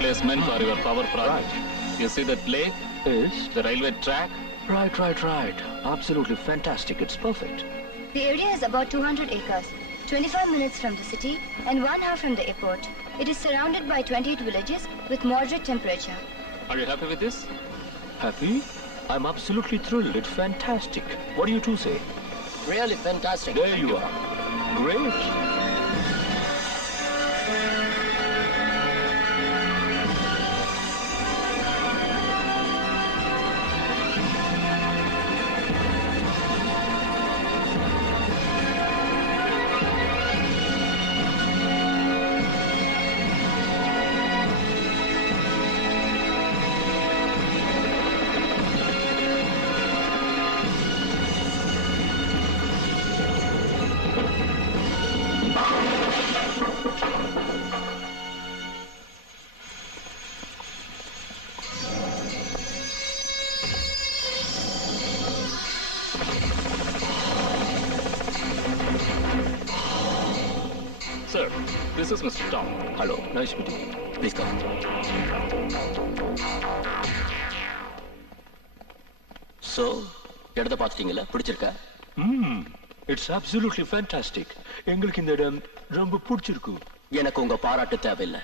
particular placement for your power project. You see that lake, Is? the railway track? Right, right, right. Absolutely fantastic. It's perfect. The area is about 200 acres, 25 minutes from the city and one hour from the airport. It is surrounded by 28 villages with moderate temperature. Are you happy with this? Happy? I'm absolutely thrilled. It's fantastic. What do you two say? Really fantastic. There you are. Great. This is. Tom. Hello. Nice meeting you. Please come. So, இடத்த பார்த்துட்டீங்களா பிடிச்சிருக்கா Hmm. It's absolutely fantastic. எங்களுக்கு இந்த இடம் ரொம்ப பிடிச்சிருக்கு எனக்கு உங்க பாராட்டு தேவையில்லை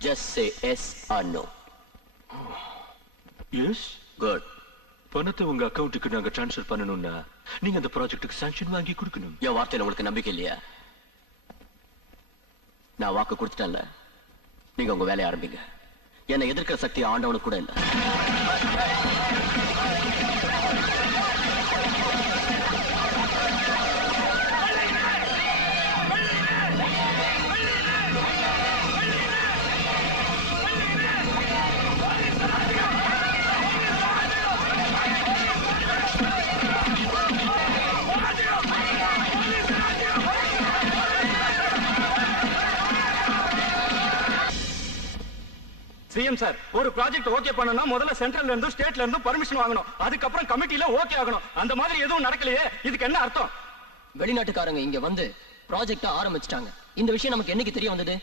just say yes or no yes good பணத்தை உங்க அக்கவுண்ட்டுக்கு நாங்க ட்ரான்ஸ்ஃபர் பண்ணணும்னா நீங்க அந்த ப்ராஜெக்ட்டுக்கு சாங்ஷன் வாங்கி கொடுக்கணும் என் வார்த்தையில உங்களுக்கு நம்பிக்கை இல்லையா நான் வாக்கு கொடுத்துட்டேன்ல. நீங்க உங்க வேலையை ஆரம்பிங்க. என்னை எதிர்க்கிற சக்தி ஆண்டவனுக்கு கூட இல்லை. ஒரு ப்ராஜெக்ட் ஓகே பண்ணனும்னா முதல்ல சென்ட்ரல்ல இருந்து ஸ்டேட்ல இருந்து பர்மிஷன் வாங்கணும். அதுக்கப்புறம் கமிட்டில ஓகே ஆகணும். அந்த மாதிரி எதுவும் நடக்கலையே. இதுக்கு என்ன அர்த்தம்? வெளிநாட்டுக்காரங்க இங்க வந்து ப்ராஜெக்ட ஆரம்பிச்சிட்டாங்க. இந்த விஷயம் நமக்கு என்னைக்கு தெரிய வந்தது?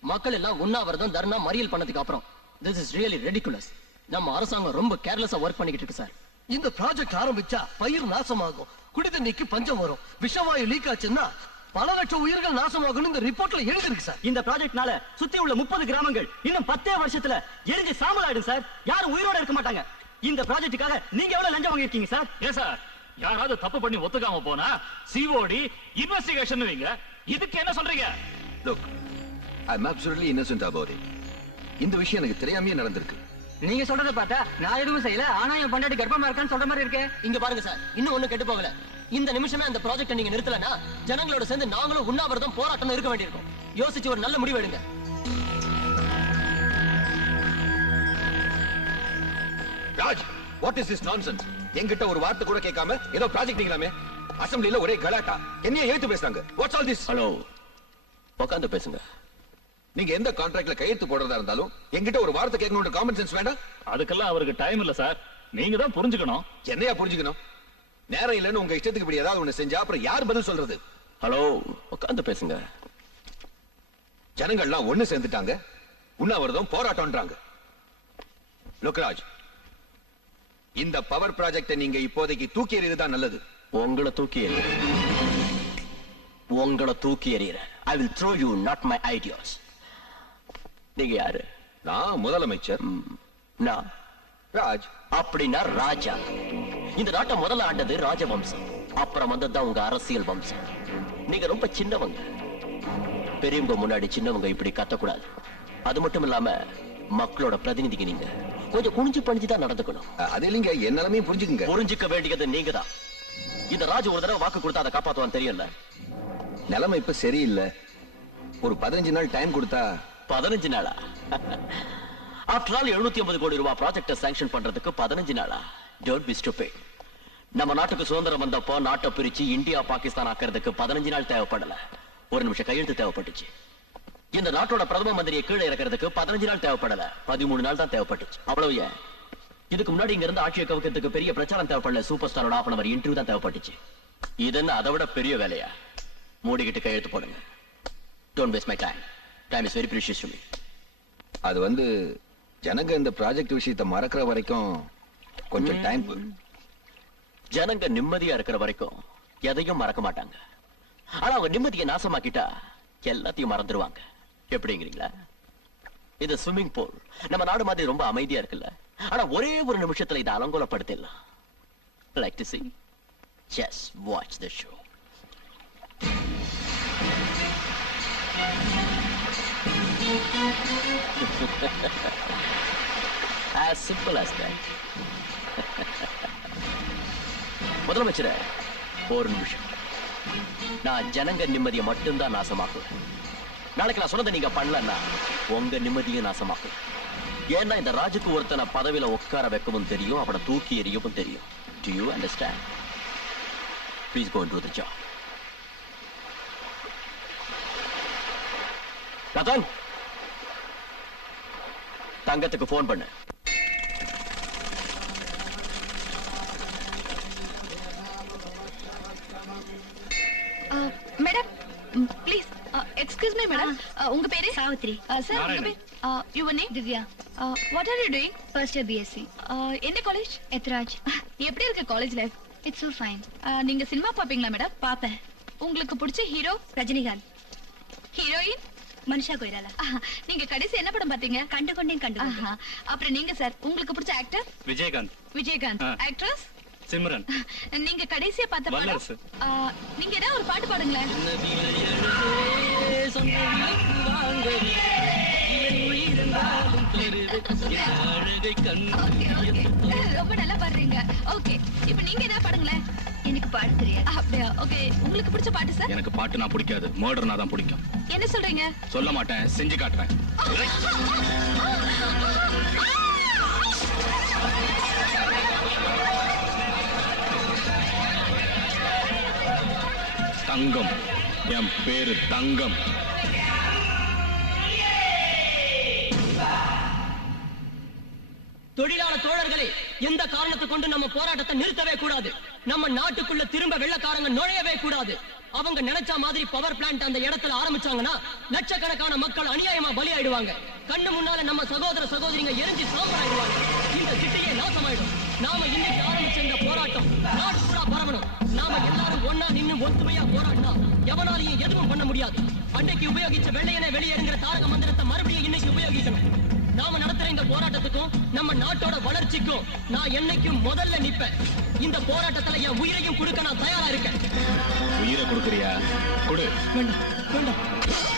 மக்கள் எல்லாம் உண்ணாவிரதம் தர்ணா மறியல் பண்ணதுக்கு அப்புறம். திஸ் இஸ் ரியலி ரெடிகுலஸ் நம்ம அரசாங்கம் ரொம்ப கேர்லெஸ்ஸா ஒர்க் பண்ணிக்கிட்டு இருக்கு சார் இந்த ப்ராஜெக்ட் ஆரம்பிச்சா பயிர் நாசமாகும். குடி தண்ணிக்கு பஞ்சம் வரும். விஷவாயு லீக் ஆச்சுன்னா பல லட்சம் உயிர்கள் நாசமாகும்னு இந்த ரிப்போர்ட்ல எழுதிருக்கு சார். இந்த ப்ராஜெக்ட்னால சுத்தி உள்ள முப்பது கிராமங்கள் இன்னும் பத்தே வருஷத்துல எரிஞ்சு சாம்பல் ஆயிடும் சார். யாரும் உயிரோட இருக்க மாட்டாங்க. இந்த ப்ராஜெக்ட்டுக்காக நீங்க எவ்வளவு லஞ்சம் வாங்கியிருக்கீங்க சார்? ஏன் சார்? யாராவது தப்பு பண்ணி ஒத்துக்காம போனா சிஓடி இன்வெஸ்டிகேஷன் வைங்க. இதுக்கு என்ன சொல்றீங்க? Look I am absolutely innocent about it இந்த விஷயம் எனக்கு தெரியாமையே நடந்திருக்கு. நீங்க சொல்றத பார்த்தா நான் எதுவும் செய்யல ஆனா என் பண்டாட்டி கர்ப்பமா இருக்கான்னு சொல்ற மாதிரி இருக்கே. இங்க பாருங்க சார். இன்னும் ஒண்ணு கெட்டு போகல. இந்த நிமிஷமே அந்த ப்ராஜெக்ட் நீங்க நிறுத்தலனா ஜனங்களோட சேர்ந்து நாங்களும் உண்ணாவிரதம் போராட்டம் இருக்க வேண்டியிருக்கும். யோசிச்சு ஒரு நல்ல முடிவு எடுங்க. Raj what is this nonsense என்கிட்ட ஒரு வார்த்தை கூட கேட்காம ஏதோ ப்ராஜெக்ட் நீங்களாமே. அசெம்பிளில ஒரே கலாட்டா. என்னைய எழுத்து பேசுறாங்க. வாட்ஸ் ஆல் திஸ் ஹலோ உட்காந்து பேசுங்க. நீங்க எந்த கான்ட்ராக்ட்ல கையெழுத்து போடுறதா இருந்தாலும் என்கிட்ட ஒரு வார்த்தை கேட்கணும்னு காமன் சென்ஸ் வேண்டாம். அதுக்கெல்லாம் அவருக்கு டைம் இல்ல சார் நீங்க தான் புரிஞ்சுக்கணும். என்னையா புரிஞ்சுக்கணும்? நேரம் இல்லைன்னு உங்க இஷ்டத்துக்கு இப்படி ஏதாவது ஒண்ணு செஞ்சா அப்புறம் யார் பதில் சொல்றது? ஹலோ உட்காந்து பேசுங்க. ஜனங்கள்லாம் ஒண்ணு சேர்ந்துட்டாங்க. உண்ணாவிரதம் போராட்டம்ன்றாங்க. லுக்ராஜ் இந்த பவர் ப்ராஜெக்ட நீங்க இப்போதைக்கு தூக்கி எறியதுதான் நல்லது. உங்களை தூக்கி எறிகிறேன் உங்களை தூக்கி எறிகிறேன் I will throw you not my ideas நீங்க யாரு? நான் முதலமைச்சர். நான். ராஜ் அப்படின்னா ராஜா. இந்த நாட்டை முதல்ல ஆண்டது ராஜவம்சம். அப்புறம் வந்ததுதான் உங்க அரசியல் வம்சம். நீங்க ரொம்ப சின்னவங்க. பெரியவங்க முன்னாடி சின்னவங்க இப்படி கத்தக்கூடாது. அது மட்டும் இல்லாம மக்களோட பிரதிநிதிக்கு நீங்க. கொஞ்சம் குனிஞ்சு பணிஞ்சு தான் நடந்துக்கணும். அது இல்லைங்க. என் நிலைமையும் புரிஞ்சுக்குங்க. புரிஞ்சுக்க வேண்டியது நீங்க தான் இந்த ராஜு ஒரு தடவை வாக்கு கொடுத்தா அதை காப்பாத்துவான்னு தெரியல நிலைமை இப்ப சரியில்லை. ஒரு பதினஞ்சு நாள் டைம் கொடுத்தா பதினஞ்சு நாளா? ஆஃப்டர் ஆல் எழுநூத்தி ஐம்பது கோடி ரூபாய் ப்ராஜெக்ட சாங்ஷன் பண்றதுக்கு பதினஞ்சு நாளா? டோன்ட் பி ஸ்டூபிட் நம்ம நாட்டுக்கு சுதந்திரம் வந்தப்போ நாட்டை பிரிச்சு இந்தியா பாகிஸ்தான் ஆக்கிறதுக்கு பதினஞ்சு நாள் தேவைப்படல. ஒரு நிமிஷம் கையெழுத்து தேவைப்பட்டுச்சு. இந்த நாட்டோட பிரதம மந்திரியை கீழே இறக்கிறதுக்கு பதினஞ்சு நாள் தேவைப்படல. பதிமூணு நாள் தான் தேவைப்பட்டுச்சு. அவ்வளவு ஏன்? இதுக்கு முன்னாடி இங்க இருந்து ஆட்சியை கவுக்கிறதுக்கு பெரிய பிரச்சாரம் தேவைப்படல. சூப்பர் ஸ்டாரோட ஆஃப் அவர் இன்டர்வியூ தான் தேவைப்பட்டுச்சு. இது என்ன அதை விட பெரிய வேலையா? மூடிக்கிட்டு கையெழுத்து போடுங்க. Don't waste my time time is very precious to me அது வந்து ஜனங்க இந்த ப்ராஜெக்ட் விஷயத்தை மறக்கிற வரைக்கும் கொஞ்சம் டைம் ஜனங்க நிம்மதியா இருக்கிற வரைக்கும் எதையும் மறக்க மாட்டாங்க. ஆனா அவங்க நிம்மதியை நாசமாக்கிட்டா எல்லாத்தையும் மறந்துடுவாங்க எப்படிங்கிறீங்களா? இது ஸ்விம்மிங் பூல் நம்ம நாடு மாதிரி ரொம்ப அமைதியா இருக்குல்ல. ஆனா ஒரே ஒரு நிமிஷத்துல இதை அலங்கோலப்படுத்திடலாம். Like to see just watch the show as simple as that. முதலமைச்சர ஒரு நிமிஷம். நான் ஜனங்க நிம்மதியை மட்டும்தான் நாசமாக்குவேன் நாளைக்கு நான் சொன்னதை நீங்க பண்ணலன்னா உங்க நிம்மதியும் நாசமாக்கும். ஏன்னா இந்த ராஜுக்கு ஒருத்தனை பதவியில உட்கார வைக்கவும் தெரியும் அவனை தூக்கி எறியவும் தெரியும். Do you understand please go to job Rattan! தங்கத்துக்கு ஃபோன் பண்ணு. ப்ளீஸ் எக்ஸ்கியூஸ் மீ மேடம் உங்க பேரு? சாவித்ரி. சார் உங்க பேர்? Your name Divya. What are you doing first year BSc என்ன காலேஜ் எத்ராஜ். எப்படி இருக்கு college life it's so fine நீங்க சினிமா பாப்பீங்களா மேடம் பாப்பேன். உங்களுக்கு பிடிச்ச ஹீரோ ரஜினிகாந்த். ஹீரோயின் மனுஷா கொய்ராலா. நீங்க கடைசி என்ன படம் பாத்தீங்க? கண்டு கொண்டேன் கண்டு. அப்புறம் நீங்க சார் உங்களுக்கு பிடிச்ச ஆக்டர் விஜயகாந்த். விஜயகாந்த். ஆக்ட்ரஸ் சிம்ரன். நீங்க கடைசியா பார்த்த படம் நீங்க ஏதாவது ஒரு பாட்டு பாடுங்களேன். ரொம்ப நல்லா பாடுறீங்க. ஓகே இப்போ நீங்க ஏதாவது பாடுங்களேன். எனக்கு பாட தெரியாது. அப்படியா? ஓகே உங்களுக்கு பிடிச்ச பாட்டு சார்? எனக்கு பாட்டு நான் பிடிக்காது. மர்டர்னா தான் பிடிக்கும். என்ன சொல்றீங்க? சொல்ல மாட்டேன் செஞ்சு காட்டுறேன். தங்கம். என் பேரு தங்கம். தொழிலாளர் தோழர்களே எந்த காரணத்தை கொண்டு நம்ம போராட்டத்தை நிறுத்தவே கூடாது? நம்ம நாட்டுக்குள்ள திரும்ப வெள்ளக்காரங்க நுழையவே கூடாது. அவங்க நினைச்ச மாதிரி பவர் பிளான்ட் அந்த இடத்துல ஆரம்பிச்சாங்கன்னா லட்சக்கணக்கான மக்கள் அநியாயமா பலியாயிடுவாங்க. கண்ணு முன்னால நம்ம சகோதர சகோதரிங்க எரிஞ்சு சாம்பலாயிடுவாங்க. இந்த சிட்டியே நாசமாயிடும். நாம இன்னைக்கு ஆரம்பிச்ச இந்த போராட்டம் ஒன்னா நின்னு ஒத்துமையா போராடினா எவனாலையும் எதுவும் பண்ண முடியாது. அன்னைக்கு உபயோகிச்ச வெள்ளையனே வெளியேறுங்கிற தாரக மந்திரத்தை மறுபடியும் இன்னைக்கு உபயோகிக்கணும். நாம நடத்துற இந்த போராட்டத்துக்கும் நம்ம நாட்டோட வளர்ச்சிக்கும் நான் என்னைக்கும் முதல்ல நிப்பேன். இந்த போராட்டத்துல என் உயிரையும் கொடுக்க நான் தயாரா இருக்கேன். உயிரை கொடுக்குறியா? கொடு. வேண்டாம் வேண்டாம்.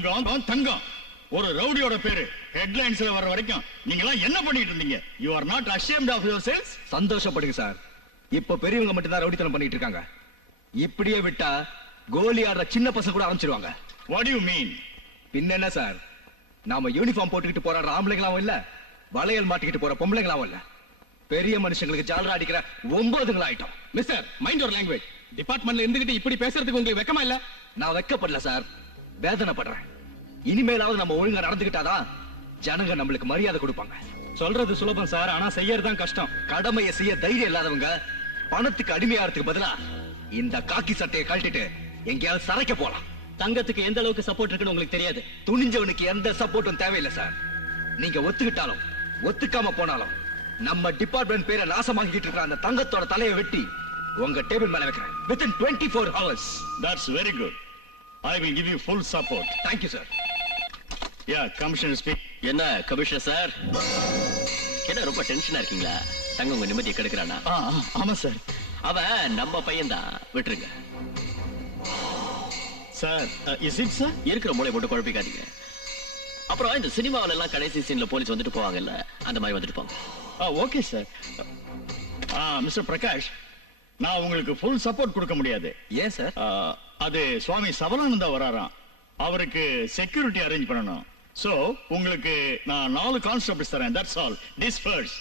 தங்கம் தங்கம். ஒரு ரவுடியோட பேரு. ஹெட்லைன்ஸ்ல வர வரைக்கும் நீங்க எல்லாம் என்ன பண்ணிட்டு இருந்தீங்க? You are not ashamed of your selves சந்தோஷப்படுங்க sir. இப்ப பெரியவங்க மட்டும் தான் ரவுடித்தனம் பண்ணிட்டு இருக்காங்க. இப்படியே விட்டா கோலி ஆடுற சின்ன பசங்க கூட ஆரம்பிச்சிருவாங்க வாட் யூ மீன் பின்ன என்ன சார்? நாம யூனிஃபார்ம் போட்டுக்கிட்டு போராடுற ஆம்பளைங்களாவும் இல்ல வளையல் மாட்டிக்கிட்டு போற பொம்பளைங்களாவும் இல்ல. பெரிய மனுஷங்களுக்கு ஜாலரா அடிக்கிற ஒன்பதுங்களா ஆயிட்டோம். மிஸ்டர் மைண்ட் ஒரு லாங்குவேஜ் டிபார்ட்மெண்ட்ல இருந்துகிட்டு இப்படி பேசுறதுக்கு உங்களுக்கு வெக்கமா இல்ல? நான் வெக்கப்படல சார். வேதனைப்படுறேன். இனிமேலாவது நம்ம ஒழுங்கா நடந்துகிட்டாதான் ஜனங்க நம்மளுக்கு மரியாதை கொடுப்பாங்க. சொல்றது சுலபம் சார் ஆனா செய்யறது தான் கஷ்டம். கடமையை செய்ய தைரியம் இல்லாதவங்க பணத்துக்கு அடிமையாகிறதுக்கு பதிலா இந்த காக்கி சட்டையை கழட்டிட்டு எங்கேயாவது சரைக்க போலாம். தங்கத்துக்கு எந்த அளவுக்கு சப்போர்ட் இருக்குன்னு உங்களுக்கு தெரியாது. துணிஞ்சவனுக்கு எந்த சப்போர்ட்டும் தேவையில்லை சார். நீங்க ஒத்துக்கிட்டாலும் ஒத்துக்காம போனாலும் நம்ம டிபார்ட்மெண்ட் பேரை நாசமாக்கிட்டு இருக்கிற அந்த தங்கத்தோட தலையை வெட்டி உங்க டேபிள் மேல வைக்கிறேன். Within twenty four hours That's very good. I will give you full support. Thank you sir Yeah, Commissioner speak. என்ன கமிஷனர் சார் என்ன ரொம்ப டென்ஷனா இருக்கீங்களா? தங்க உங்க நிம்மதியை கெடுக்கிறானா? ஆ, ஆ, ஆமா சார் அவன் நம்ம பையன்தான். விட்டுருங்க. சார் இஸ் இட் சார் இருக்கிற மூளை போட்டு குழப்பிக்காதீங்க. அப்புறம் இந்த சினிமாவில எல்லாம் கடைசி சீன்ல போலீஸ் வந்துட்டு போவாங்கல்ல அந்த மாதிரி வந்துட்டு போங்க. ஓகே சார் மிஸ்டர் பிரகாஷ் நான் உங்களுக்கு ஃபுல் சப்போர்ட் கொடுக்க முடியாது. ஏன் சார் அது சுவாமி சபலானந்தா வராராம். அவருக்கு செக்யூரிட்டி அரேஞ்ச் பண்ணணும். சோ உங்களுக்கு நான் நாலு கான்ஸ்டபிள்ஸ் தரேன் தட்ஸ் ஆல் டிஸ் ஃபர்ஸ்ட்